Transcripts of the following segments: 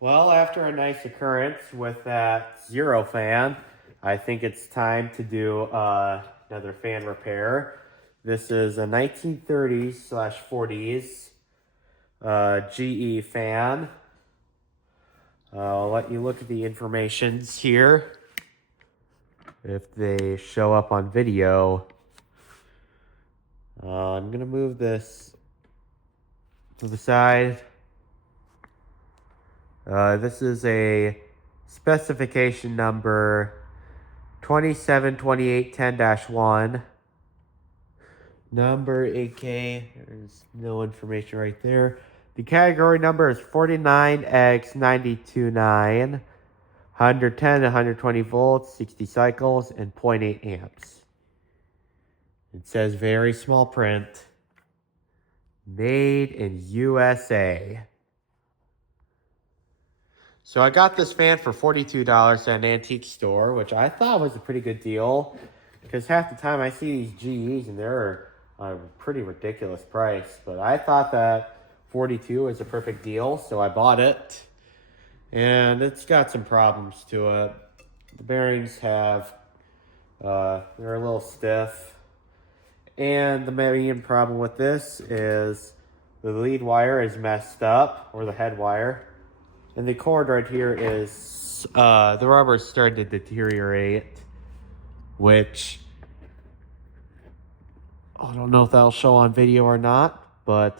Well, after a nice occurrence with that Zero fan, I think it's time to do another fan repair. This is a 1930s/40s GE fan. I'll let you look at the informations here. If they show up on video, I'm going to move this to the side. This is a specification number 272810-1. Number 8K. There's no information right there. The category number is 49X929. 110 to 120 volts, 60 cycles, and 0.8 amps. It says very small print. Made in USA. So I got this fan for $42 at an antique store, which I thought was a pretty good deal. Because half the time I see these GEs and they're a pretty ridiculous price. But I thought that $42 was a perfect deal, so I bought it. And it's got some problems to it. The bearings they're a little stiff. And the main problem with this is the lead wire is messed up, or the head wire. And the cord right here is, the rubber is starting to deteriorate, which I don't know if that'll show on video or not, but,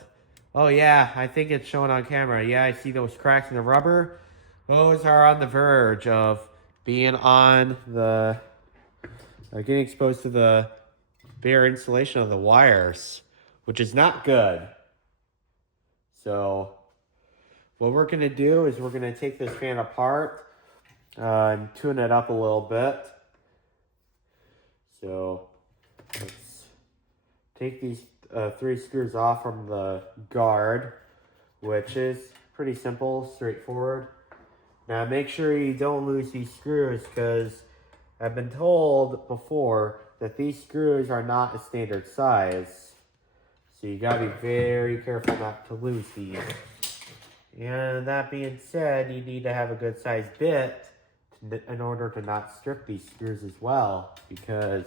oh yeah, I think it's showing on camera. Yeah, I see those cracks in the rubber. Those are on the verge of being on the, getting exposed to the bare insulation of the wires, which is not good. So what we're going to do is we're going to take this fan apart and tune it up a little bit. So let's take these 3 screws off from the guard, which is pretty simple, straightforward. Now make sure you don't lose these screws, because I've been told before that these screws are not a standard size. So you gotta be very careful not to lose these. And that being said, you need to have a good sized bit in order to not strip these screws as well, because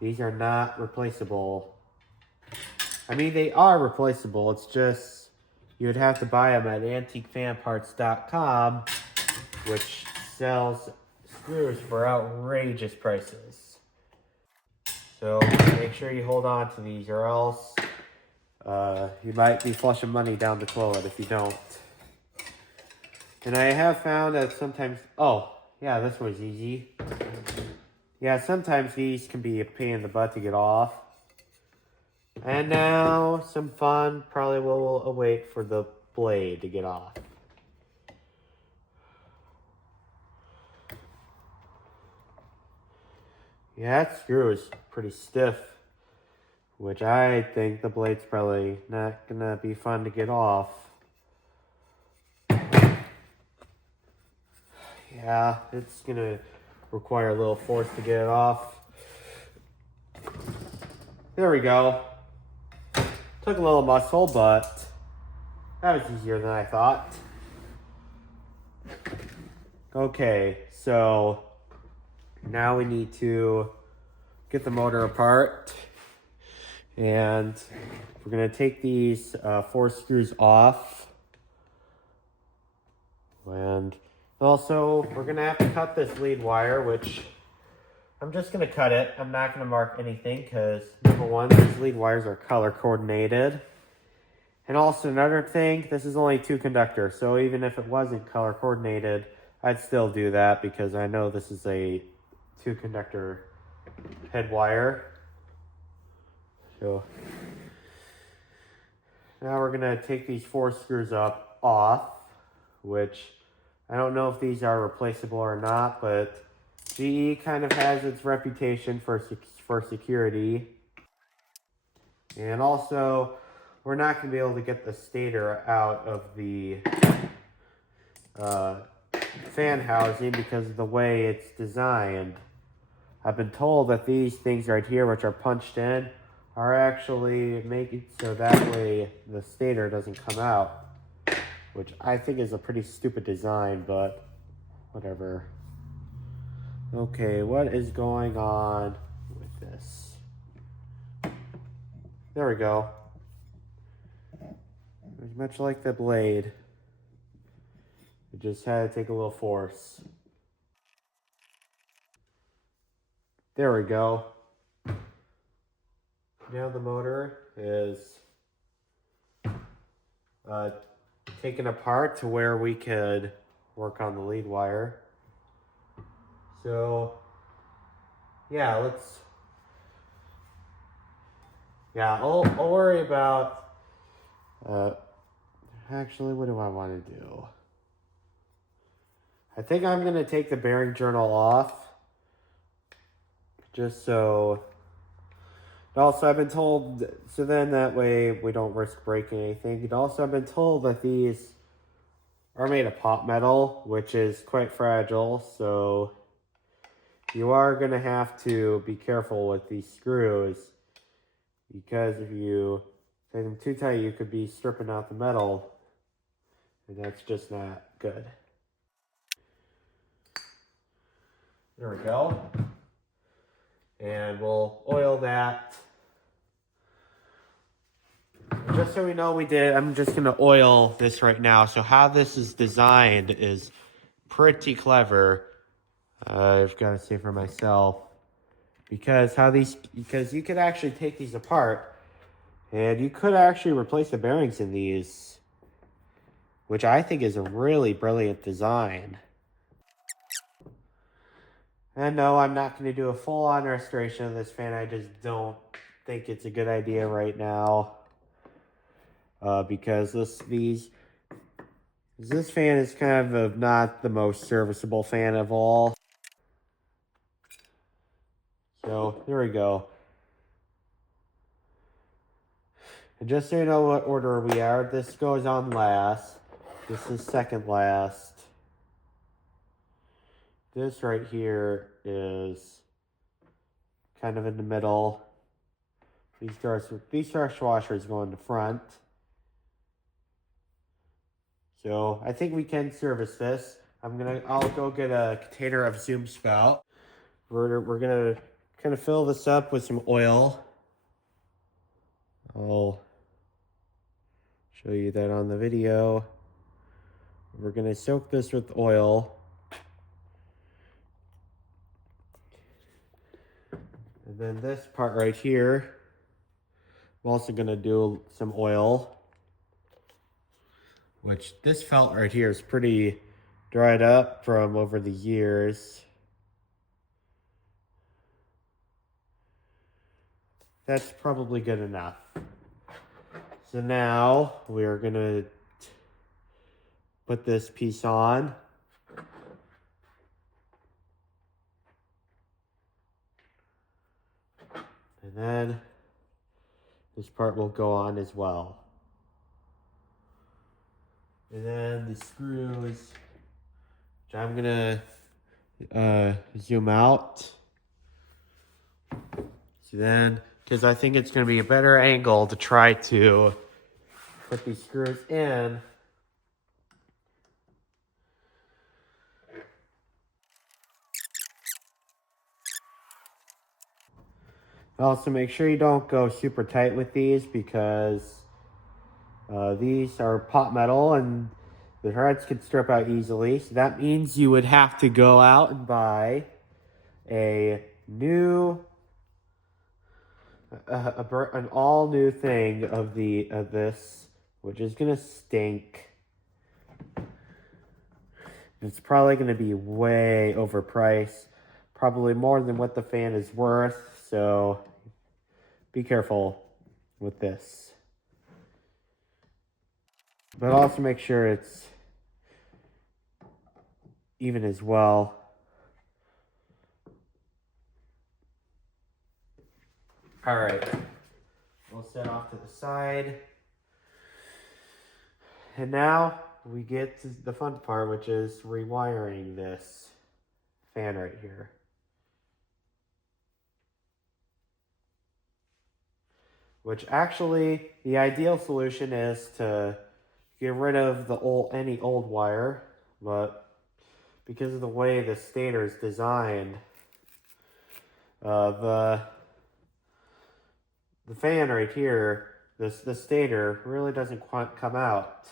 these are not replaceable. I mean, they are replaceable, it's just you would have to buy them at antiquefanparts.com, which sells screws for outrageous prices. So make sure you hold on to these, or else you might be flushing money down the toilet if you don't. And I have found that sometimes, oh yeah, this was easy. Yeah, sometimes these can be a pain in the butt to get off. And now some fun probably will await for the blade to get off. Yeah, that screw is pretty stiff, which I think the blade's probably not gonna be fun to get off. Yeah, it's gonna require a little force to get it off. There we go. Took a little muscle, but that was easier than I thought. Okay, so now we need to get the motor apart, and we're going to take these 4 screws off, and also we're going to have to cut this lead wire, which I'm just going to cut it. I'm not going to mark anything because, number one, these lead wires are color coordinated. And also another thing, this is only 2 conductor, so even if it wasn't color coordinated, I'd still do that because I know this is a 2 conductor head wire. So now we're gonna take these 4 screws off, which I don't know if these are replaceable or not, but GE kind of has its reputation for security. And also, we're not going to be able to get the stator out of the fan housing because of the way it's designed. I've been told that these things right here, which are punched in, are actually making so that way the stator doesn't come out, which I think is a pretty stupid design, but whatever. Okay, what is going on with this? There we go. It's much like the blade. It just had to take a little force. There we go. Now the motor is taken apart to where we could work on the lead wire. So, yeah, I'll worry about, actually, what do I want to do? I think I'm going to take the bearing journal off, just so, also I've been told, so then that way we don't risk breaking anything. And also I've been told that these are made of pot metal, which is quite fragile, so you are going to have to be careful with these screws, because if you take them too tight, you could be stripping out the metal, and that's just not good. There we go. And we'll oil that. Just so we know we did, I'm just going to oil this right now. So how this is designed is pretty clever. I've got to say for myself. Because you could actually take these apart, and you could actually replace the bearings in these, which I think is a really brilliant design. And no, I'm not going to do a full-on restoration of this fan. I just don't think it's a good idea right now. Because this fan is kind of not the most serviceable fan of all. So, there we go. And just so you know what order we are, this goes on last. This is second last. This right here is kind of in the middle. These starch washers go in the front. So I think we can service this. I'll go get a container of Zoom Spout. We're gonna kind of fill this up with some oil. I'll show you that on the video. We're gonna soak this with oil. And then this part right here, I'm also gonna do some oil. Which this felt right here is pretty dried up from over the years. That's probably good enough. So now we're gonna put this piece on. And then this part will go on as well. And then the screws, which I'm gonna zoom out. So then, because I think it's gonna be a better angle to try to put these screws in. Also, make sure you don't go super tight with these, because these are pot metal and the threads could strip out easily. So that means you would have to go out and buy a new, an all new thing of this, which is gonna stink. It's probably gonna be way overpriced, probably more than what the fan is worth. So be careful with this. But also make sure it's even as well. All right, we'll set off to the side. And now we get to the fun part, which is rewiring this fan right here. Which actually, the ideal solution is to get rid of any old wire, but because of the way the stator is designed, the fan right here, the stator really doesn't quite come out.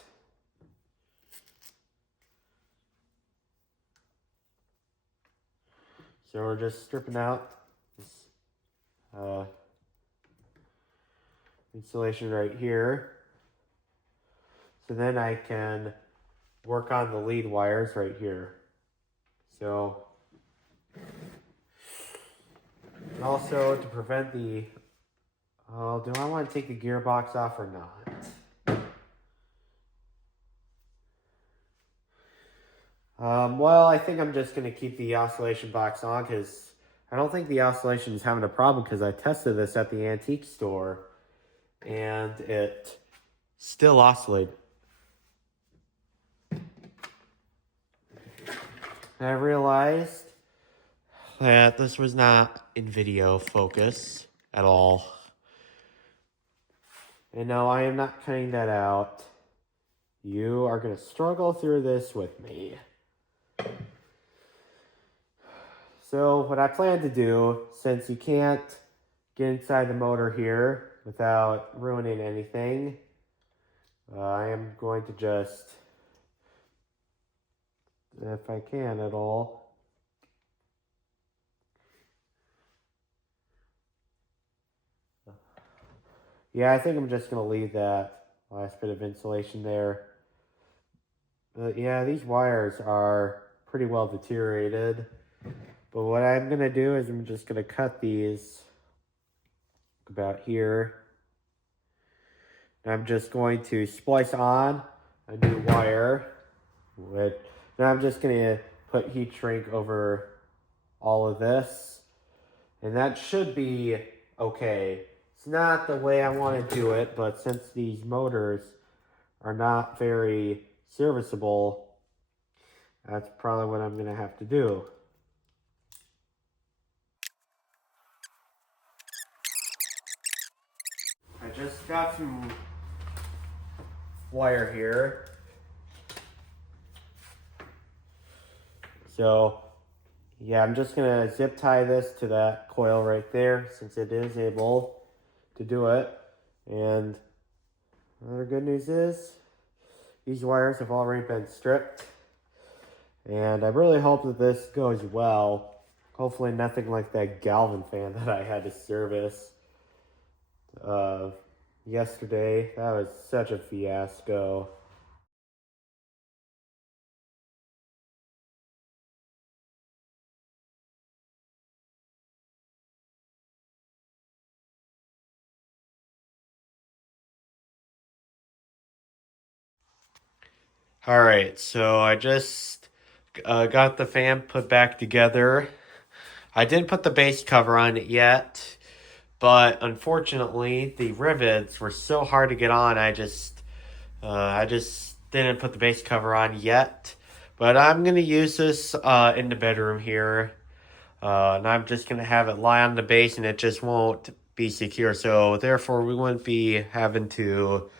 So we're just stripping out this insulation right here. So then I can work on the lead wires right here. So, and also to prevent the, do I want to take the gearbox off or not? Well, I think I'm just going to keep the oscillation box on because I don't think the oscillation is having a problem because I tested this at the antique store and it still oscillated. And I realized that this was not in video focus at all. And no, I am not cutting that out. You are going to struggle through this with me. So what I plan to do, since you can't get inside the motor here without ruining anything, I am going to just, if I can at all, yeah, I think I'm just going to leave that last bit of insulation there. Yeah, these wires are pretty well deteriorated. But what I'm going to do is I'm just going to cut these about here. And I'm just going to splice on a new wire. Now I'm just going to put heat shrink over all of this. And that should be okay. It's not the way I want to do it, but since these motors are not very serviceable, that's probably what I'm going to have to do. I just got some wire here. So, yeah, I'm just going to zip tie this to that coil right there since it is able to do it. And another good news is these wires have already been stripped. And I really hope that this goes well. Hopefully nothing like that Galvin fan that I had to service yesterday. That was such a fiasco. All right, so I just got the fan put back together. I didn't put the base cover on it yet, but unfortunately the rivets were so hard to get on. I just didn't put the base cover on yet. But I'm gonna use this in the bedroom here, and I'm just gonna have it lie on the base, and it just won't be secure. So therefore, we wouldn't be having to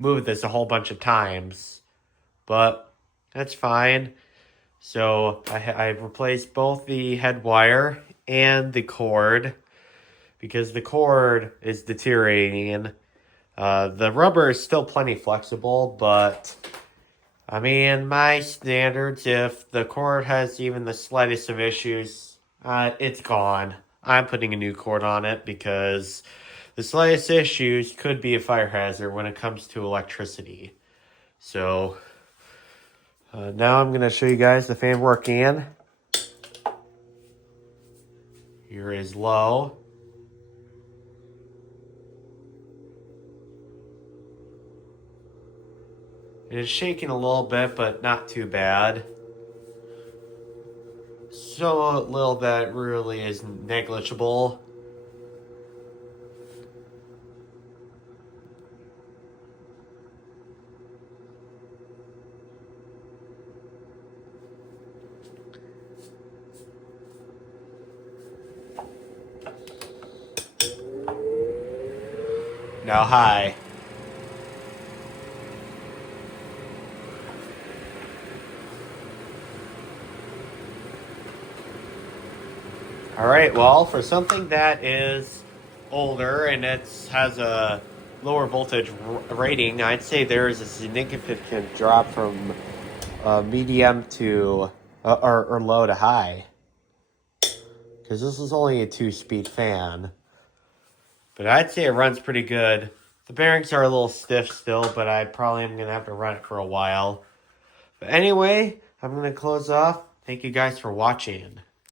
move this a whole bunch of times. But that's fine. So I replaced both the head wire and the cord because the cord is deteriorating. The rubber is still plenty flexible, but I mean, my standards, if the cord has even the slightest of issues, it's gone. I'm putting a new cord on it because the slightest issues could be a fire hazard when it comes to electricity. So now I'm going to show you guys the fan working. Here is low. It is shaking a little bit, but not too bad. So little that it really is negligible. Now high. All right, well, for something that is older and it has a lower voltage rating, I'd say there is a significant drop from medium to or low to high. Because this is only a 2-speed fan. But I'd say it runs pretty good. The bearings are a little stiff still, but I probably am going to have to run it for a while. But anyway, I'm going to close off. Thank you guys for watching.